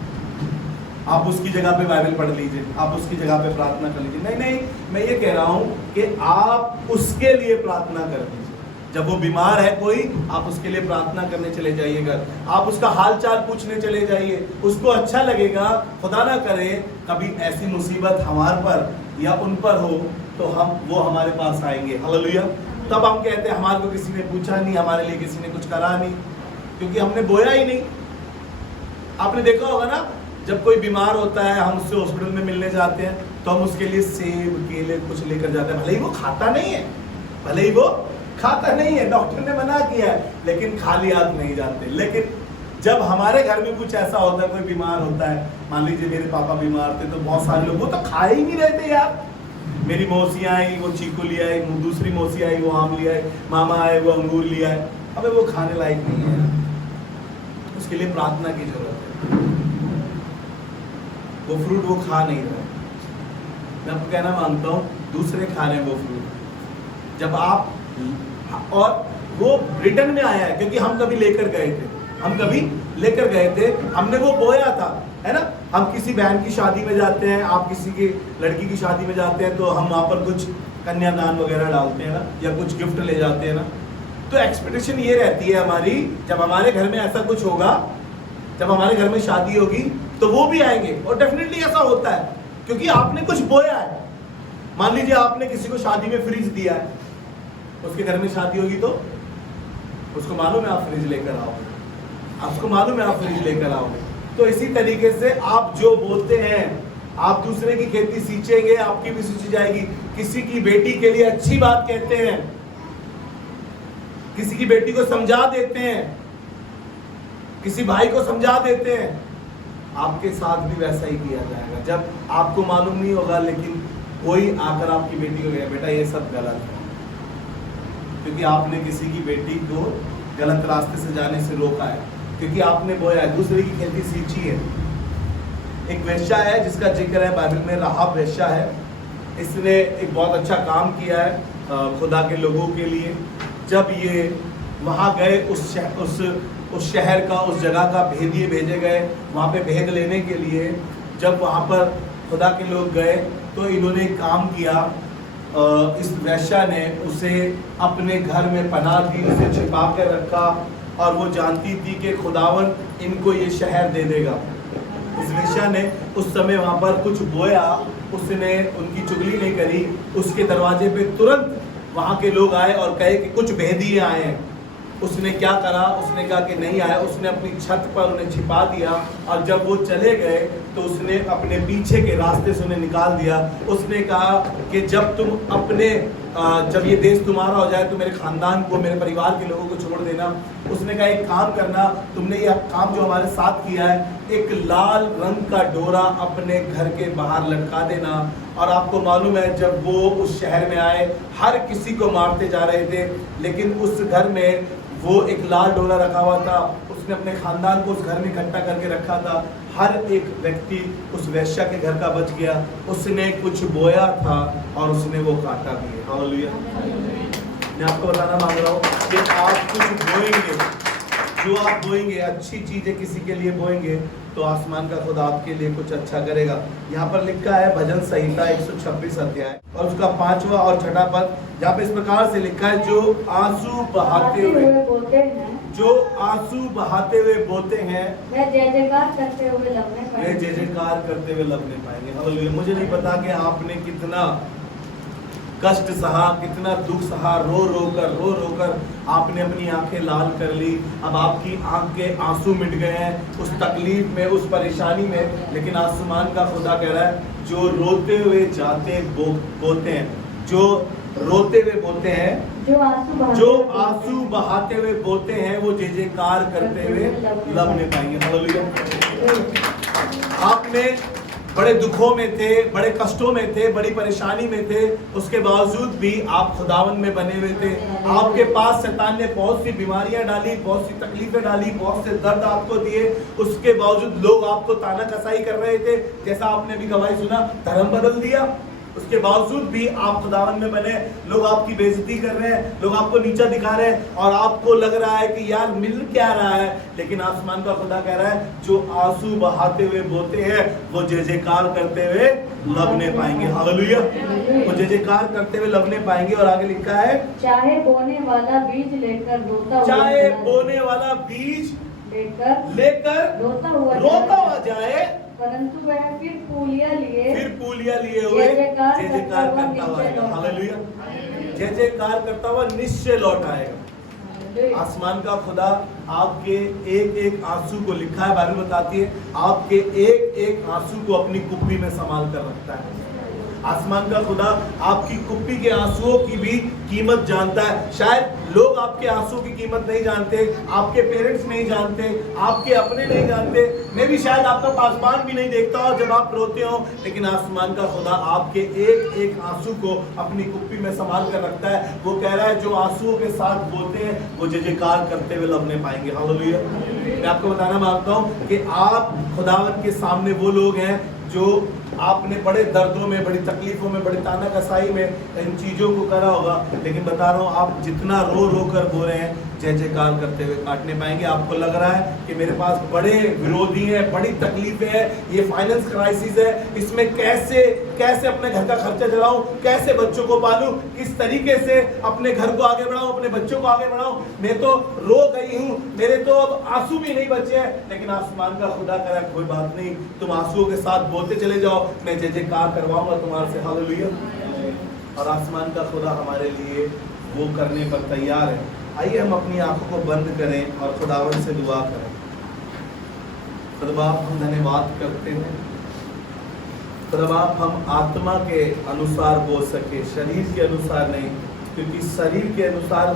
आप उसकी जगह पे बाइबल पढ़ लीजिए, आप उसकी जगह पे प्रार्थना कर लीजिए। नहीं, मैं ये कह रहा हूं कि आप उसके लिए प्रार्थना कर दीजिए। जब वो बीमार है कोई, आप उसके लिए प्रार्थना करने चले जाइएगा, आप उसका हाल चाल पूछने चले जाइए, उसको अच्छा लगेगा। खुदा ना करे कभी ऐसी मुसीबत हमारे पर या उन पर हो तो वो हमारे पास आएंगे। हालेलुया। तब हम कहते हैं हमारे को किसी ने पूछा नहीं, हमारे लिए किसी ने कुछ करा नहीं, क्योंकि हमने बोया ही नहीं। आपने देखा होगा ना, जब कोई बीमार होता है, हम उससे हॉस्पिटल में मिलने जाते हैं तो हम उसके लिए सेब केले कुछ लेकर जाते हैं। भले ही वो खाता नहीं है, भले ही वो खाता नहीं है, डॉक्टर ने मना किया है, लेकिन खाली हाथ नहीं जाते। लेकिन जब हमारे घर में कुछ ऐसा होता है, कोई बीमार होता है, मान लीजिए मेरे पापा बीमार थे, तो बहुत सारे लोग वो तो खाए ही नहीं रहते यार। मेरी मौसी आई, वो चीकू लिया है, दूसरी मौसी आई, वो आम लिया है, मामा आए, वो अंगूर लिया है। अबे वो खाने लायक नहीं है, उसके लिए प्रार्थना की जरूरत है। वो फ्रूट वो खा नहीं रहा। मैं आपको कहना मानता हूँ, दूसरे खा रहे हैं वो फ्रूट। जब आप, और वो रिटर्न में आया है क्योंकि हम कभी लेकर गए थे, हमने वो बोया था, है ना। हम किसी बहन की शादी में जाते हैं, आप किसी की लड़की की शादी में जाते हैं, तो हम वहाँ पर कुछ कन्यादान वगैरह डालते हैं ना, या कुछ गिफ्ट ले जाते हैं ना। तो एक्सपेक्टेशन ये रहती है हमारी, जब हमारे घर में ऐसा कुछ होगा, जब हमारे घर में शादी होगी, तो वो भी आएंगे। और डेफिनेटली ऐसा होता है क्योंकि आपने कुछ बोया है। मान लीजिए आपने किसी को शादी में फ्रिज दिया है, उसके घर में शादी होगी तो उसको मालूम है आप फ्रिज लेकर आओगे, आपको मालूम है आप फ्रिज लेकर आओगे। तो इसी तरीके से आप जो बोलते हैं, आप दूसरे की खेती सींचेंगे, आपकी भी सींची जाएगी। किसी की बेटी के लिए अच्छी बात कहते हैं, किसी की बेटी को समझा देते हैं, किसी भाई को समझा देते हैं, आपके साथ भी वैसा ही किया जाएगा। जब आपको मालूम नहीं होगा लेकिन कोई आकर आपकी बेटी को कहे बेटा ये सब गलत है, क्योंकि आपने किसी की बेटी को गलत रास्ते से जाने से रोका है, क्योंकि आपने बोया है, दूसरे की खेती सींची है। एक वेश्या है जिसका जिक्र है बाइबल में, राहाब वेश्या है। इसने एक बहुत अच्छा काम किया है खुदा के लोगों के लिए। जब ये वहाँ गए उस शहर का, उस जगह का भेदिए भेजे गए वहाँ पे भेद लेने के लिए। जब वहाँ पर खुदा के लोग गए तो इन्होंने काम किया, इस वेश्या ने उसे अपने घर में पनाह दी, उसे छिपा कर रखा, और वो जानती थी कि खुदावन इनको ये शहर दे देगा। इस वेश्या ने उस समय वहाँ पर कुछ बोया, उसने उनकी चुगली नहीं करी। उसके दरवाजे पे तुरंत वहाँ के लोग आए और कहे कि कुछ भेदिए आए हैं। उसने क्या करा, उसने कहा कि नहीं आया। उसने अपनी छत पर उन्हें छिपा दिया, और जब वो चले गए तो उसने अपने पीछे के रास्ते से उन्हें निकाल दिया। उसने कहा कि जब तुम अपने जब ये देश तुम्हारा हो जाए तो मेरे खानदान को, मेरे परिवार के लोगों को छोड़ देना। उसने कहा एक काम करना, तुमने ये काम जो हमारे साथ किया है, एक लाल रंग का डोरा अपने घर के बाहर लटका देना। और आपको मालूम है जब वो उस शहर में आए, हर किसी को मारते जा रहे थे, लेकिन उस घर में वो एक लाल डोरा रखा हुआ था। उसने अपने खानदान को उस घर में इकट्ठा करके रखा था। हर एक व्यक्ति उस वेश्या के घर का बच गया। उसने कुछ बोया था और उसने वो काटा भी है। हालेलुया। मैं आपको बताना मांग रहा हूँ कि आप कुछ बोएंगे, जो आप बोएंगे, अच्छी चीजें किसी के लिए बोएंगे तो आसमान का खुदा आपके लिए कुछ अच्छा करेगा। यहाँ पर लिखा है भजन संहिता 126 अध्याय और उसका 5वां और 6वां पद, जहाँ पे इस प्रकार से लिखा है, जो आंसू बहाते हुए बोते हैं, जो आंसू बहाते हुए बोते हैं, वे जय जयकार करते हुए लबने पाएंगे। वे जय जयकार करते हुए लबने पाएंगे। हालेलुया। मुझे नहीं पता कि आपने कितना कष्ट सहा, कितना दुख सहा, रो रो कर आपने अपनी आंखें लाल कर ली। अब आपकी आंख के आंसू मिट गए हैं उस तकलीफ में, उस परेशानी में। लेकिन आसमान का खुदा कह रहा है, जो रोते हुए जाते बोते हैं, जो रोते हुए बोते हैं, जो आंसू बहाते हुए बोते हैं, वो जय जयकार करते हुए लबने पाएंगे। हालेलुया। आपने बड़े दुखों में थे, बड़े कष्टों में थे, बड़ी परेशानी में थे, उसके बावजूद भी आप खुदावन में बने हुए थे। आपके पास शैतान ने बहुत सी बीमारियां डाली, बहुत सी तकलीफें डाली, बहुत से दर्द आपको दिए, उसके बावजूद लोग आपको ताना कसाई कर रहे थे, जैसा आपने भी गवाही सुना, धर्म बदल दिया। उसके बावजूद भी आप खुदावन में बने। लोग आपकी बेइज्जती कर रहे हैं, लोग आपको नीचा दिखा रहे हैं, और आपको लग रहा है कि यार मिल क्या रहा है। लेकिन आसमान का खुदा कह रहा है, जो आंसू बहाते हुए बोते हैं, वो जय जयकार करते हुए लबने पाएंगे। हालेलुया। वो जय जयकार करते हुए लबने पाएंगे। और आगे लिखा है, चाहे बोने वाला बीज लेकर रोता, चाहे बोने वाला बीज लेकर रोता हुआ जाए, परंतु वह फिर पूलिया लिए हुए जय जयकार करता हुआ आएगा। हालेलुया। जय जयकार करता हुआ निश्चय लौट आएगा। आसमान का खुदा आपके एक एक आंसू को, लिखा है बाइबल बताती है, आपके एक एक आंसू को अपनी कुप्पी में संभाल कर रखता है। आसमान का खुदा आपकी कुप्पी के आंसुओं की भी कीमत जानता है। शायद लोग आपके आंसू की कीमत नहीं जानते, आपके पेरेंट्स नहीं जानते, आपके अपने नहीं जानते, मैं भी शायद आपका पासबान भी नहीं देखता हो जब आप रोते हो, लेकिन आसमान का खुदा आपके एक एक आंसू को अपनी कुप्पी में संभाल कर रखता है। वो कह रहा है, जो आंसुओं के साथ बोलते हैं वो जय जयकार करते हुए लबने पाएंगे। हालेलुया। मैं आपको बताना मांगता हूँ कि आप खुदावन के सामने वो लोग हैं जो आपने बड़े दर्दों में, बड़ी तकलीफों में, बड़ी ताना कसाई में इन चीज़ों को करा होगा, लेकिन बता रहा हूँ आप जितना रो रो कर बोल रहे हैं, जय जयकार करते हुए काटने पाएंगे। आपको लग रहा है कि मेरे पास बड़े विरोधी हैं, बड़ी तकलीफें हैं, ये फाइनेंस क्राइसिस है, इसमें कैसे अपने घर का खर्चा चलाऊं, कैसे बच्चों को पालूं, किस तरीके से अपने घर को आगे बढ़ाऊं, अपने बच्चों को आगे बढ़ाऊं, मैं तो रो गई हूं, मेरे तो अब आंसू भी नहीं बचे हैं। लेकिन आसमान का खुदा कह रहा है, कोई बात नहीं, तुम आंसुओं के साथ बोलते चले जाओ, मैं जय जयकार करवाऊंगा तुम्हारे से। हालेलुया। और आसमान का खुदा हमारे लिए वो करने पर तैयार है। आइए हम अपनी आंखों को बंद करें और खुदावंद से दुआ करें। खुदा बाप, हम धन्यवाद करते हैं खुदा बाप, हम आत्मा के अनुसार बोल सके, शरीर के अनुसार नहीं, क्योंकि शरीर के अनुसार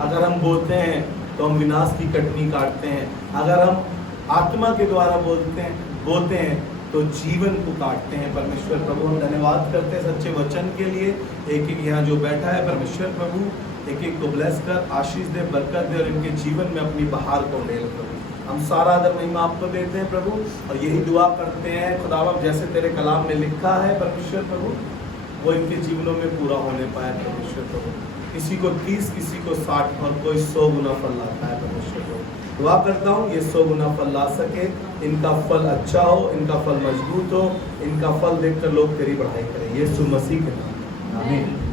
अगर हम बोलते हैं तो हम विनाश की कटनी काटते हैं। अगर हम आत्मा के द्वारा बोलते हैं तो जीवन को काटते हैं। परमेश्वर प्रभु, हम धन्यवाद करते हैं सच्चे वचन के लिए। एक एक यहाँ जो बैठा है परमेश्वर प्रभु, एक एक को ब्लेस कर, आशीष दे, बरकत दे और इनके जीवन में अपनी बहार को ले प्रभु। हम सारा आदर महिमा आपको देते हैं प्रभु, और यही दुआ करते हैं खुदावंद, जैसे तेरे कलाम में लिखा है परमेश्वर प्रभु, वो इनके जीवनों में पूरा होने पाए परमेश्वर प्रभु। किसी को 30, किसी को 60 और कोई 100 गुना फल लाता है परमेश्वर प्रभु। दुआ करता हूँ ये 100 गुना फल ला सके, इनका फल अच्छा हो, इनका फल मजबूत हो, इनका फल देखकर लोग तेरी बढ़ाई करें, यीशु मसीह के नाम, आमीन।